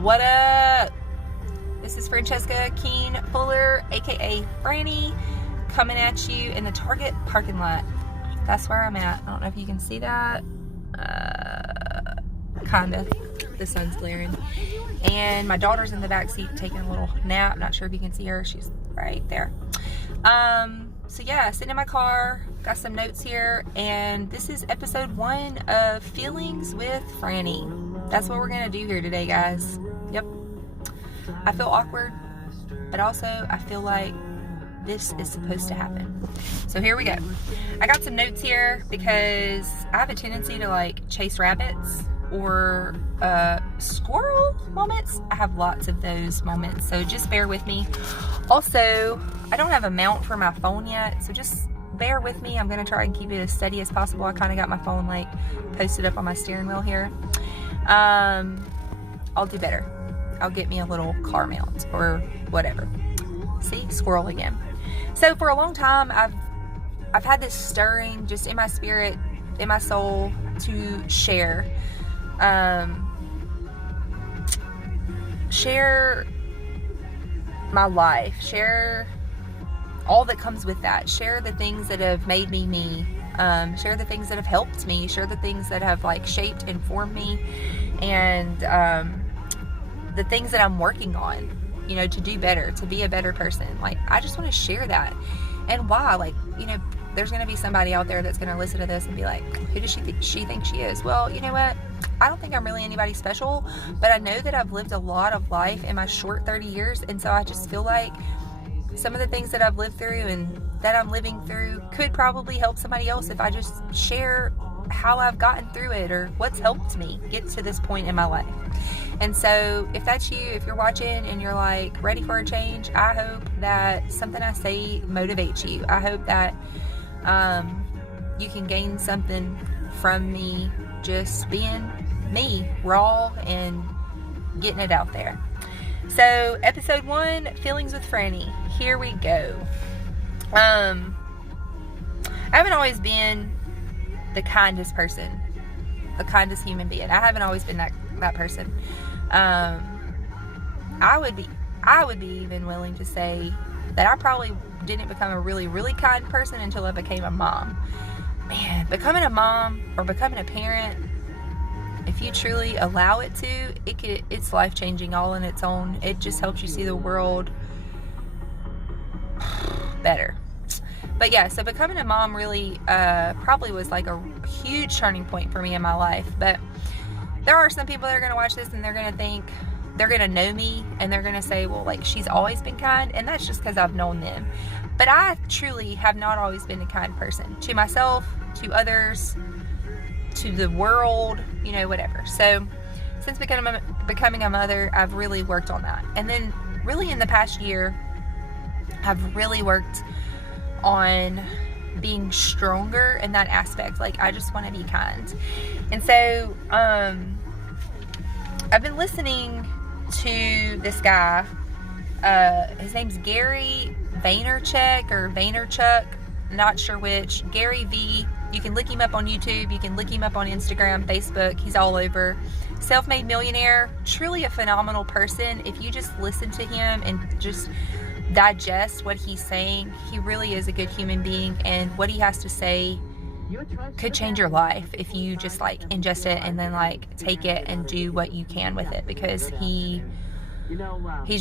What up? This is Francesca Keene Fuller, aka Frannie, coming at you in the Target parking lot. That's where I'm at. I don't know if you can see that. Kinda. The sun's glaring. And my daughter's in the back seat taking a little nap. Not sure if you can see her. She's right there. So yeah, sitting in my car, got some notes here, and this is episode 1 of Feelings with Frannie. That's what we're gonna do here today, guys. Yep. I feel awkward, but also I feel like this is supposed to happen. So here we go. I got some notes here because I have a tendency to like chase rabbits or squirrel moments. I have lots of those moments, so just bear with me. Also, I don't have a mount for my phone yet, so just bear with me. I'm gonna try and keep it as steady as possible. I kind of got my phone like posted up on my steering wheel here. I'll do better. I'll get me a little car mount or whatever. See, squirrel again. So for a long time, I've had this stirring just in my spirit, in my soul, to share my life, share all that comes with that, share the things that have made me me, share the things that have helped me, share the things that have like shaped and formed me, and the things that I'm working on, you know, to do better, to be a better person. Like, I just want to share that. And why? Like, you know, there's going to be somebody out there that's going to listen to this and be like, who does she think she is? Well, you know what? I don't think I'm really anybody special, but I know that I've lived a lot of life in my short 30 years. And so I just feel like some of the things that I've lived through and that I'm living through could probably help somebody else if I just share how I've gotten through it or what's helped me get to this point in my life. And so if that's you, if you're watching and you're like ready for a change, I hope that something I say motivates you. I hope that you can gain something from me just being me, raw, and getting it out there. So episode 1, Feelings with Frannie. Here we go. I haven't always been the kindest person, the kindest human being. I haven't always been that person. I would be even willing to say that I probably didn't become a really, really kind person until I became a mom. Man, becoming a mom or becoming a parent, if you truly allow it to, it's life-changing all on its own. It just helps you see the world better. But yeah, so becoming a mom really probably was like a huge turning point for me in my life. But there are some people that are going to watch this and they're going to think, they're going to know me and they're going to say, well, like, she's always been kind. And that's just because I've known them. But I truly have not always been a kind person to myself, to others, to the world, you know, whatever. So since becoming a mother, I've really worked on that. And then really in the past year, I've really worked on being stronger in that aspect. Like, I just want to be kind. And so I've been listening to this guy, his name's Gary Vaynerchuk or Vaynerchuk, not sure which. Gary V. You can look him up on YouTube, you can look him up on Instagram, Facebook, he's all over. Self-made millionaire, truly a phenomenal person. If you just listen to him and just digest what he's saying, he really is a good human being, and what he has to say could change your life if you just like ingest it and then like take it and do what you can with it, because he's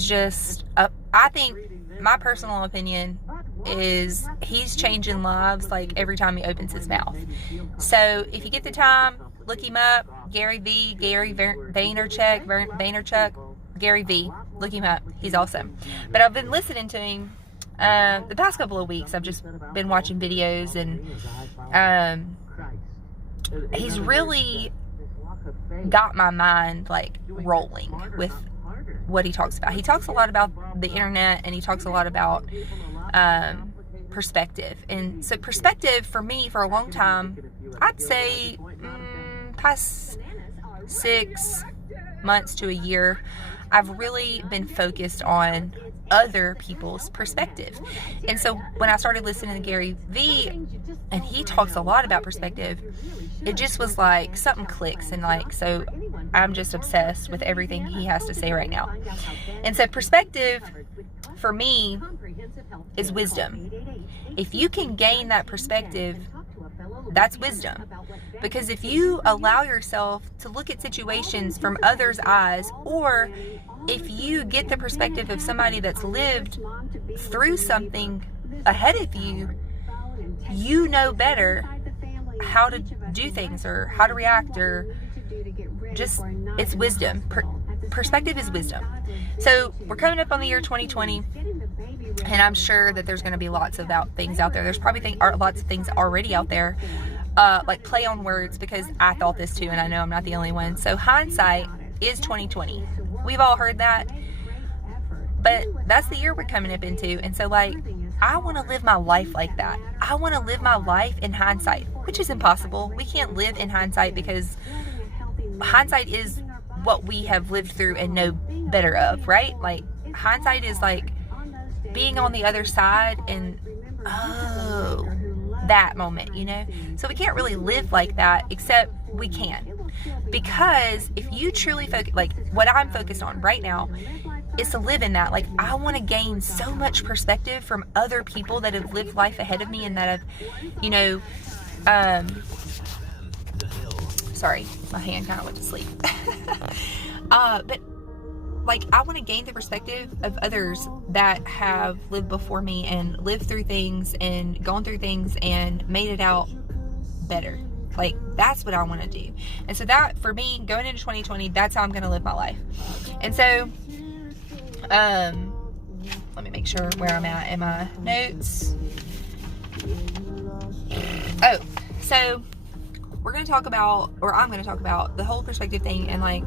just I think my personal opinion is he's changing lives like every time he opens his mouth. So if you get the time, look him up. Gary Vaynerchuk, Gary V. Look him up. He's awesome. But I've been listening to him the past couple of weeks. I've just been watching videos, and he's really got my mind like rolling with what he talks about. He talks a lot about the internet, and he talks a lot about perspective. And so perspective for me, for a long time, I'd say past 6 months to a year, I've really been focused on other people's perspective. And so when I started listening to Gary Vee, and he talks a lot about perspective, it just was like something clicks, and like, so I'm just obsessed with everything he has to say right now. And so perspective for me is wisdom. If you can gain that perspective, that's wisdom. Because if you allow yourself to look at situations from others' eyes, or if you get the perspective of somebody that's lived through something ahead of you, you know better how to do things or how to react, or just, it's wisdom. Perspective is wisdom. So we're coming up on the year 2020, and I'm sure that there's going to be lots of things out there. There's probably lots of things already out there, like play on words, because I thought this too, and I know I'm not the only one. So hindsight is 2020. We've all heard that, but that's the year we're coming up into. And so, like, I want to live my life like that. I want to live my life in hindsight, which is impossible. We can't live in hindsight, because hindsight is what we have lived through and know better of, right? Like, hindsight is like being on the other side and, oh, that moment, you know? So we can't really live like that, except we can. Because if you truly focus, like what I'm focused on right now, is to live in that. Like, I want to gain so much perspective from other people that have lived life ahead of me, and that have, you know, sorry, my hand kind of went to sleep. But like, I want to gain the perspective of others that have lived before me and lived through things and gone through things and made it out better. Like, that's what I want to do. And so that, for me, going into 2020, that's how I'm going to live my life. And so, let me make sure where I'm at in my notes. Oh, so we're going to talk about, or I'm going to talk about the whole perspective thing. And like,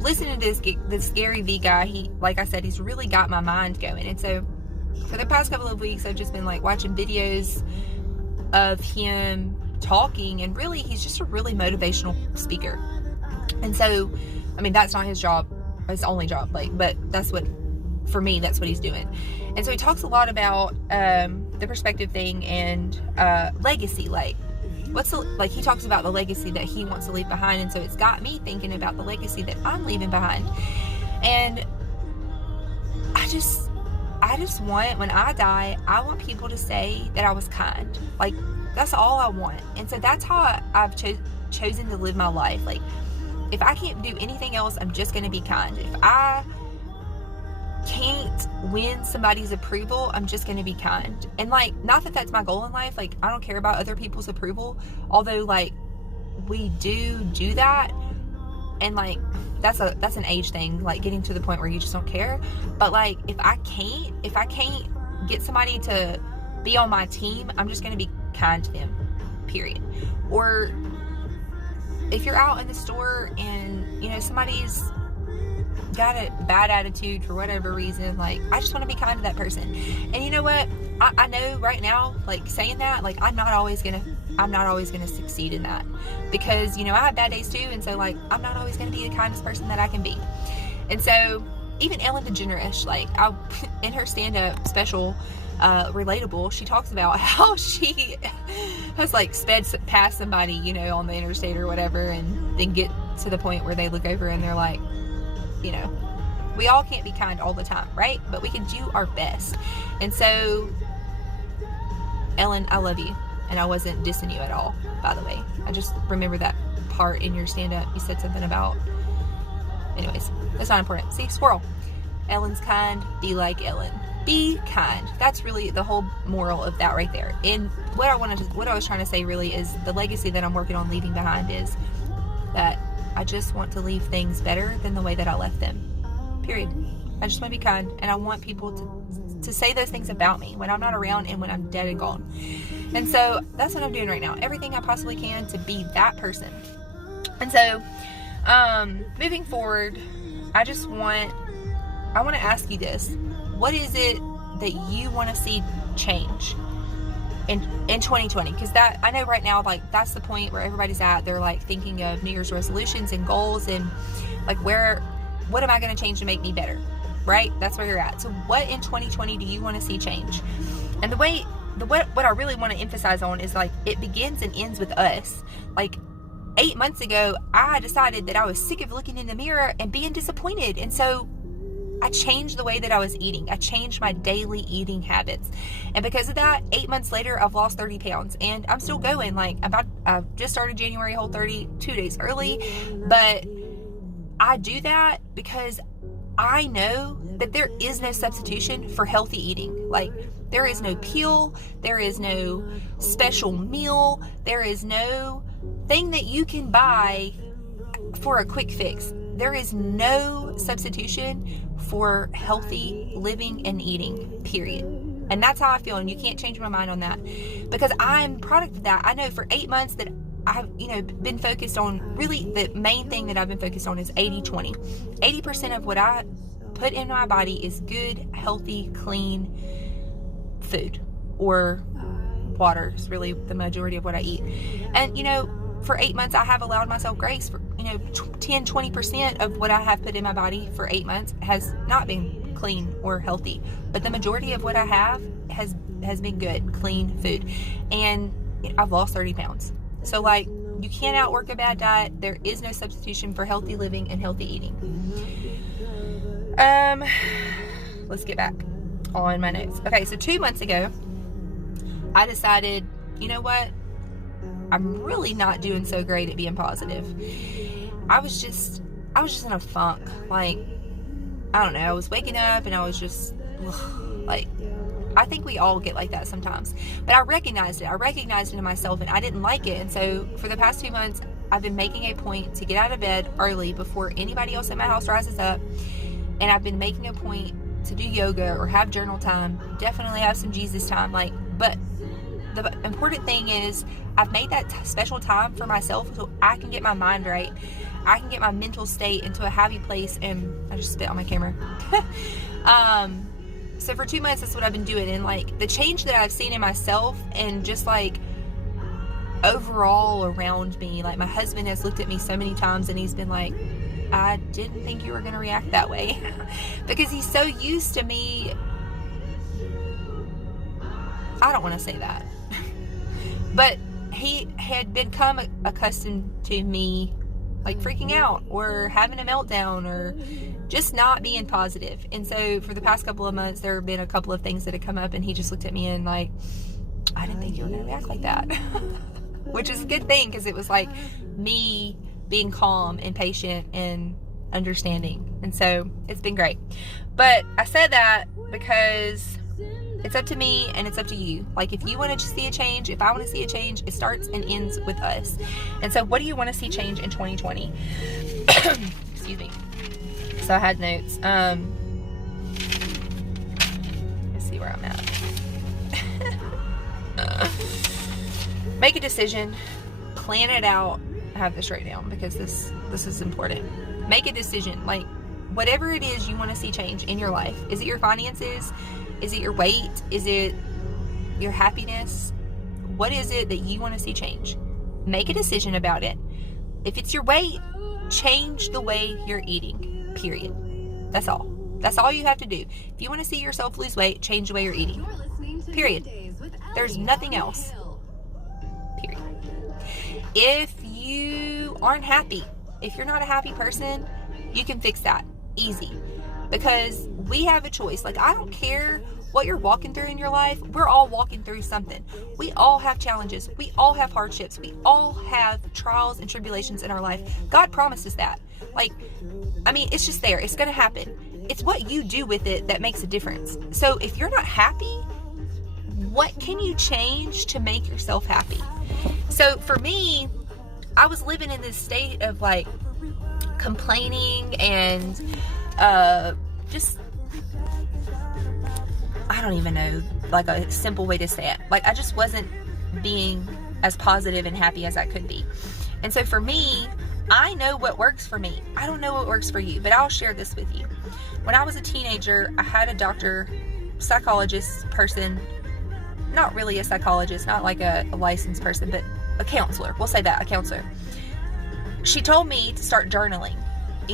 listening to this Gary Vee guy, he, like I said, he's really got my mind going. And so for the past couple of weeks, I've just been like watching videos of him talking, and really, he's just a really motivational speaker. And so, I mean, that's not his job, his only job, like, but that's what, for me, that's what he's doing. And so he talks a lot about the perspective thing and legacy. Like, like, he talks about the legacy that he wants to leave behind. And so it's got me thinking about the legacy that I'm leaving behind. And I just want, when I die, I want people to say that I was kind. Like, that's all I want. And so that's how I've chosen to live my life. Like, if I can't do anything else, I'm just going to be kind. If I can't win somebody's approval, I'm just going to be kind. And like, not that that's my goal in life. Like, I don't care about other people's approval. Although, like, we do that. And like, that's an age thing, like getting to the point where you just don't care. But like, if I can't get somebody to be on my team, I'm just going to be kind to them, period. Or if you're out in the store and, you know, somebody's got a bad attitude for whatever reason, like, I just want to be kind to that person. And you know what, I know right now, like, saying that, like, I'm not always gonna succeed in that, because, you know, I have bad days too. And so, like, I'm not always gonna be the kindest person that I can be. And so even Ellen DeGeneres, like, in her stand-up special, Relatable, she talks about how she has like sped past somebody, you know, on the interstate or whatever, and then get to the point where they look over and they're like, you know, we all can't be kind all the time, right? But we can do our best. And so, Ellen, I love you, and I wasn't dissing you at all, by the way. I just remember that part in your stand-up. You said something about, anyways, that's not important. See, squirrel. Ellen's kind, be like Ellen. Be kind. That's really the whole moral of that right there. And what I was trying to say really is, the legacy that I'm working on leaving behind is that I just want to leave things better than the way that I left them. Period. I just want to be kind, and I want people to say those things about me when I'm not around and when I'm dead and gone. And so that's what I'm doing right now. Everything I possibly can to be that person. And so, moving forward, I want to ask you this. What is it that you want to see change in 2020? Because that, I know right now, like, that's the point where everybody's at. They're like thinking of New Year's resolutions and goals, and like, where what am I going to change to make me better? Right? That's where you're at. So what in 2020 do you want to see change? And what I really want to emphasize on is like, it begins and ends with us. Like 8 months ago, I decided that I was sick of looking in the mirror and being disappointed. And so I changed the way that I was eating. I changed my daily eating habits. And because of that, 8 months later, I've lost 30 pounds. And I'm still going. Like, I just started January Whole 30 2 days early. But I do that because I know that there is no substitution for healthy eating. Like, there is no pill. There is no special meal. There is no thing that you can buy for a quick fix. There is no substitution for healthy living and eating, period. And that's how I feel, and you can't change my mind on that, because I'm a product of that. I know for 8 months that I've been focused on, really the main thing that I've been focused on is 80-20. 80% of what I put in my body is good, healthy, clean food, or water is really the majority of what I eat. And for 8 months, I have allowed myself grace. For 10-20% of what I have put in my body for 8 months has not been clean or healthy, but the majority of what I have has been good, clean food. And I've lost 30 pounds. So like, you can't outwork a bad diet. There is no substitution for healthy living and healthy eating. Let's get back on my notes. Okay, so 2 months ago, I decided, you know what? I'm really not doing so great at being positive. I was just in a funk. Like, I don't know. I was waking up and I was just like, I think we all get like that sometimes. But I recognized it. I recognized it in myself, and I didn't like it. And so for the past 2 months, I've been making a point to get out of bed early before anybody else in my house rises up. And I've been making a point to do yoga or have journal time. Definitely have some Jesus time. But the important thing is, I've made that special time for myself so I can get my mind right. I can get my mental state into a happy place. And I just spit on my camera. So for 2 months, that's what I've been doing. And like, the change that I've seen in myself, and just like overall around me, like my husband has looked at me so many times and he's been like, I didn't think you were going to react that way. Because he's so used to me. I don't want to say that. But he had become accustomed to me like freaking out or having a meltdown or just not being positive. And so for the past couple of months, there have been a couple of things that had come up, and he just looked at me and like, I didn't think you were going to react like that. Which is a good thing, because it was like me being calm and patient and understanding. And so it's been great. But I said that because it's up to me and it's up to you. Like, if you want to see a change, if I want to see a change, it starts and ends with us. And so what do you want to see change in 2020? Excuse me. So I had notes. Let's see where I'm at. Make a decision. Plan it out. I have this right down because this is important. Make a decision. Like, whatever it is you want to see change in your life. Is it your finances? Is it your weight? Is it your happiness? What is it that you want to see change? Make a decision about it. If it's your weight, change the way you're eating. Period. That's all. That's all you have to do. If you want to see yourself lose weight, change the way you're eating. Period. There's nothing else. Period. If you aren't happy, if you're not a happy person, you can fix that. Easy. Because we have a choice. Like, I don't care what you're walking through in your life. We're all walking through something. We all have challenges. We all have hardships. We all have trials and tribulations in our life. God promises that. Like, I mean, it's just there. It's going to happen. It's what you do with it that makes a difference. So if you're not happy, what can you change to make yourself happy? So for me, I was living in this state of like complaining and just, I don't even know, like a simple way to say it. Like, I just wasn't being as positive and happy as I could be. And so for me, I know what works for me. I don't know what works for you, but I'll share this with you. When I was a teenager, I had a doctor, psychologist person, not really a psychologist, not like a licensed person, but a counselor. We'll say that, a counselor. She told me to start journaling.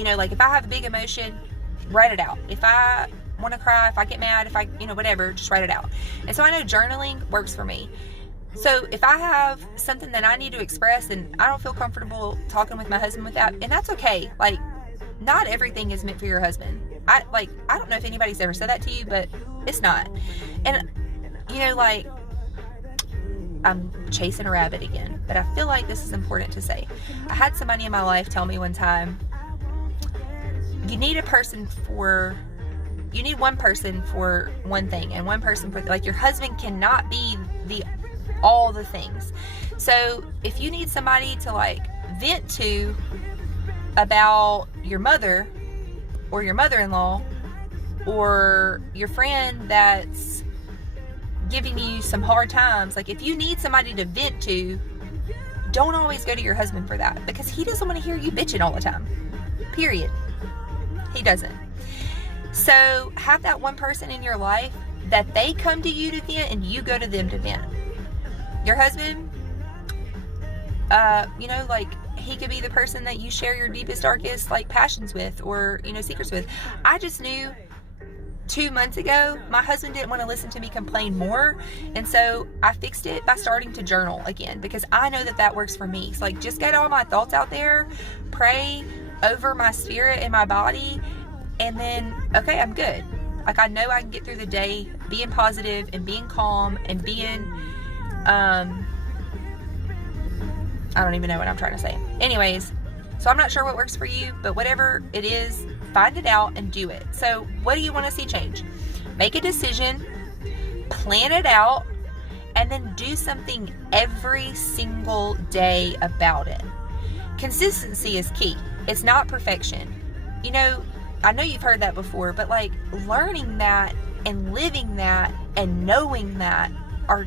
like if I have a big emotion, write it out. If I want to cry, if I get mad, if I, whatever, just write it out. And so I know journaling works for me. So if I have something that I need to express and I don't feel comfortable talking with my husband with that, and that's okay. Like, not everything is meant for your husband. I don't know if anybody's ever said that to you, but it's not. And, like, I'm chasing a rabbit again, but I feel like this is important to say. I had somebody in my life tell me one time, you need one person for one thing, and one person for, like, your husband cannot be all the things. So if you need somebody to, like, vent to about your mother or your mother-in-law or your friend that's giving you some hard times, like, if you need somebody to vent to, don't always go to your husband for that, because he doesn't want to hear you bitching all the time. Period. He doesn't. So have that one person in your life that they come to you to vent and you go to them to vent. Your husband, like, he could be the person that you share your deepest, darkest, like, passions with, or, secrets with. I just knew 2 months ago, my husband didn't want to listen to me complain more. And so I fixed it by starting to journal again, because I know that works for me. So, like, just get all my thoughts out there, pray over my spirit and my body, and then, okay, I'm good. Like, I know I can get through the day being positive and being calm and being, I don't even know what I'm trying to say. Anyways, so I'm not sure what works for you, but whatever it is, find it out and do it. So what do you want to see change? Make a decision, plan it out, and then do something every single day about it. Consistency is key. It's not perfection. I know you've heard that before, but, like, learning that and living that and knowing that are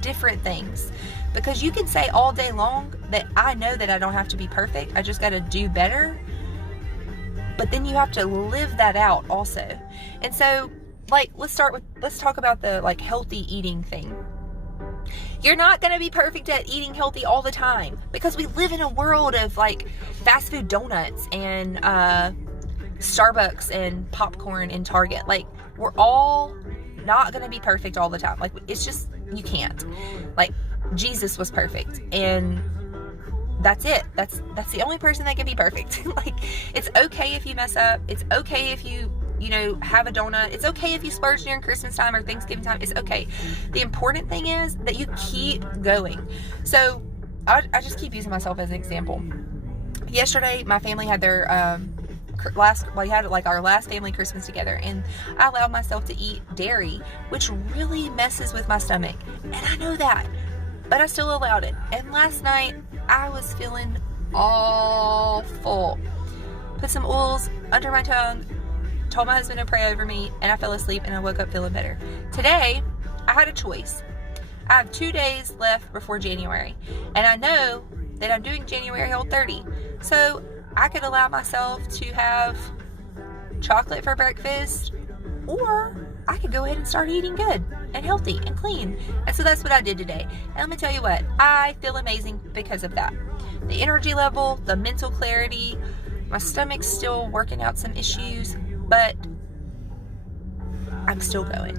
different things. Because you can say all day long that I know that I don't have to be perfect, I just got to do better. But then you have to live that out also. And so, like, let's talk about the, like, healthy eating thing. You're not going to be perfect at eating healthy all the time, because we live in a world of, like, fast food donuts and Starbucks and popcorn in Target. Like, we're all not going to be perfect all the time. Like, it's just, you can't. Like, Jesus was perfect, and that's it. That's the only person that can be perfect. Like, it's okay if you mess up. It's okay if you have a donut. It's okay if you splurge during Christmas time or Thanksgiving time. It's okay. The important thing is that you keep going. So I just keep using myself as an example. Yesterday, my family had their our last family Christmas together, and I allowed myself to eat dairy, which really messes with my stomach, and I know that, but I still allowed it. And last night I was feeling awful. Put some oils under my tongue, told my husband to pray over me, and I fell asleep, and I woke up feeling better. Today I had a choice. I have 2 days left before January, and I know that I'm doing January Whole 30, so I could allow myself to have chocolate for breakfast, or I could go ahead and start eating good and healthy and clean. And so that's what I did today. And let me tell you what, I feel amazing because of that. The energy level, the mental clarity, my stomach's still working out some issues, but I'm still going.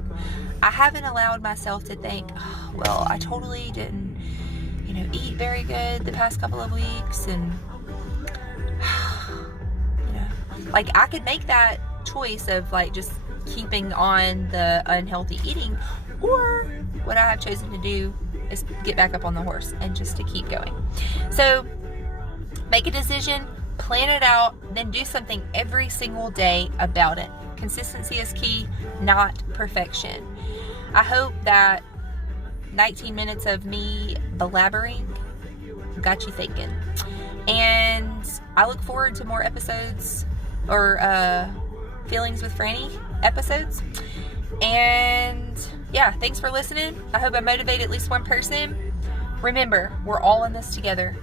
I haven't allowed myself to think, oh, well, I totally didn't, eat very good the past couple of weeks, and like, I could make that choice of, like, just keeping on the unhealthy eating, or what I have chosen to do is get back up on the horse and just to keep going. So make a decision, plan it out, then do something every single day about it. Consistency is key, not perfection. I hope that 19 minutes of me blabbering got you thinking. And I look forward to more episodes, or Feelings with Frannie episodes. And yeah, thanks for listening. I hope I motivate at least one person. Remember, we're all in this together.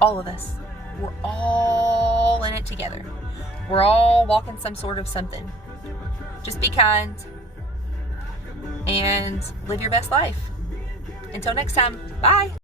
All of us. We're all in it together. We're all walking some sort of something. Just be kind and live your best life. Until next time, bye.